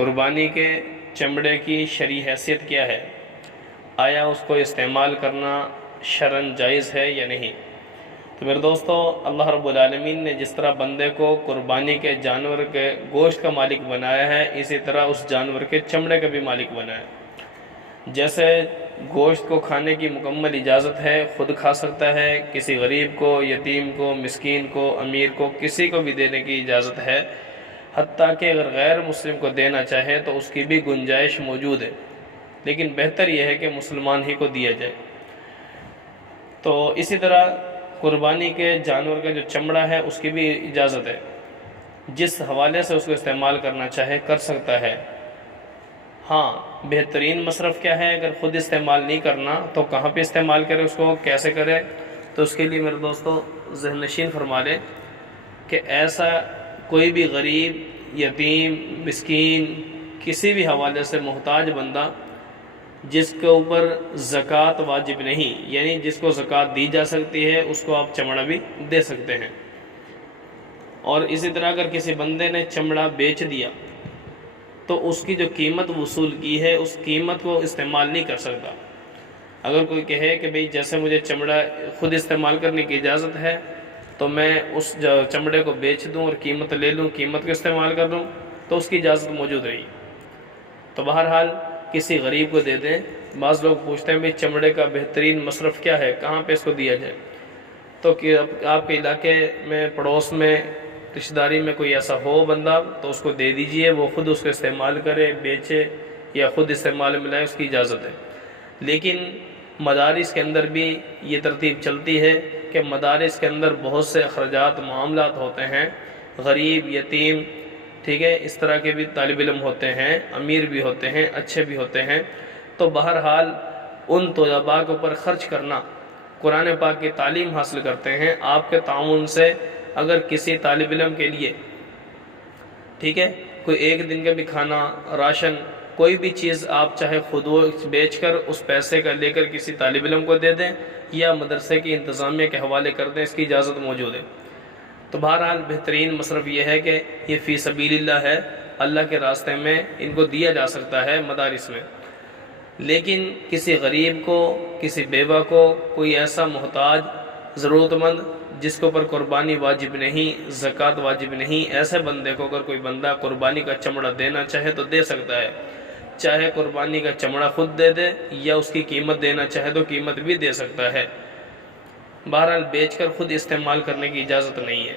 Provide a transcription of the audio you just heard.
قربانی کے چمڑے کی شرعی حیثیت کیا ہے؟ آیا اس کو استعمال کرنا شرعاً جائز ہے یا نہیں؟ تو میرے دوستو، اللہ رب العالمین نے جس طرح بندے کو قربانی کے جانور کے گوشت کا مالک بنایا ہے، اسی طرح اس جانور کے چمڑے کا بھی مالک بنایا ہے۔ جیسے گوشت کو کھانے کی مکمل اجازت ہے، خود کھا سکتا ہے، کسی غریب کو، یتیم کو، مسکین کو، امیر کو، کسی کو بھی دینے کی اجازت ہے، حتیٰ کہ اگر غیر مسلم کو دینا چاہے تو اس کی بھی گنجائش موجود ہے، لیکن بہتر یہ ہے کہ مسلمان ہی کو دیا جائے۔ تو اسی طرح قربانی کے جانور کا جو چمڑا ہے اس کی بھی اجازت ہے، جس حوالے سے اس کو استعمال کرنا چاہے کر سکتا ہے۔ ہاں، بہترین مصرف کیا ہے؟ اگر خود استعمال نہیں کرنا تو کہاں پہ استعمال کرے، اس کو کیسے کرے؟ تو اس کے لیے میرے دوستو ذہن نشین فرما لیں کہ ایسا کوئی بھی غریب، یتیم، مسکین، کسی بھی حوالے سے محتاج بندہ جس کے اوپر زکوٰۃ واجب نہیں، یعنی جس کو زکوٰۃ دی جا سکتی ہے، اس کو آپ چمڑا بھی دے سکتے ہیں۔ اور اسی طرح اگر کسی بندے نے چمڑا بیچ دیا تو اس کی جو قیمت وصول کی ہے اس قیمت کو استعمال نہیں کر سکتا۔ اگر کوئی کہے کہ بھئی جیسے مجھے چمڑا خود استعمال کرنے کی اجازت ہے تو میں اس چمڑے کو بیچ دوں اور قیمت لے لوں، قیمت کو استعمال کر لوں، تو اس کی اجازت موجود رہی۔ تو بہرحال کسی غریب کو دے دیں۔ بعض لوگ پوچھتے ہیں بھئی چمڑے کا بہترین مصرف کیا ہے، کہاں پہ اس کو دیا جائے؟ تو کہ آپ کے علاقے میں، پڑوس میں، رشتہ داری میں کوئی ایسا ہو بندہ تو اس کو دے دیجئے، وہ خود اس کو استعمال کرے، بیچے یا خود استعمال میں لائے، اس کی اجازت ہے۔ لیکن مدارس کے اندر بھی یہ ترتیب چلتی ہے کہ مدارس کے اندر بہت سے اخراجات، معاملات ہوتے ہیں، غریب، یتیم، ٹھیک ہے، اس طرح کے بھی طالب علم ہوتے ہیں، امیر بھی ہوتے ہیں، اچھے بھی ہوتے ہیں۔ تو بہرحال ان طلباء کے اوپر خرچ کرنا، قرآن پاک کی تعلیم حاصل کرتے ہیں، آپ کے تعاون سے اگر کسی طالب علم کے لیے، ٹھیک ہے، کوئی ایک دن کا بھی کھانا، راشن، کوئی بھی چیز آپ چاہے خود بیچ کر اس پیسے کا لے کر کسی طالب علم کو دے دیں یا مدرسے کی انتظامیہ کے حوالے کر دیں، اس کی اجازت موجود ہے۔ تو بہرحال بہترین مصرف یہ ہے کہ یہ فی سبیل اللہ ہے، اللہ کے راستے میں ان کو دیا جا سکتا ہے مدارس میں۔ لیکن کسی غریب کو، کسی بیوہ کو، کوئی ایسا محتاج، ضرورت مند جس کے اوپر قربانی واجب نہیں، زکوٰۃ واجب نہیں، ایسے بندے کو اگر کوئی بندہ قربانی کا چمڑا دینا چاہے تو دے سکتا ہے، چاہے قربانی کا چمڑا خود دے دے یا اس کی قیمت دینا چاہے تو قیمت بھی دے سکتا ہے۔ بہرحال بیچ کر خود استعمال کرنے کی اجازت نہیں ہے۔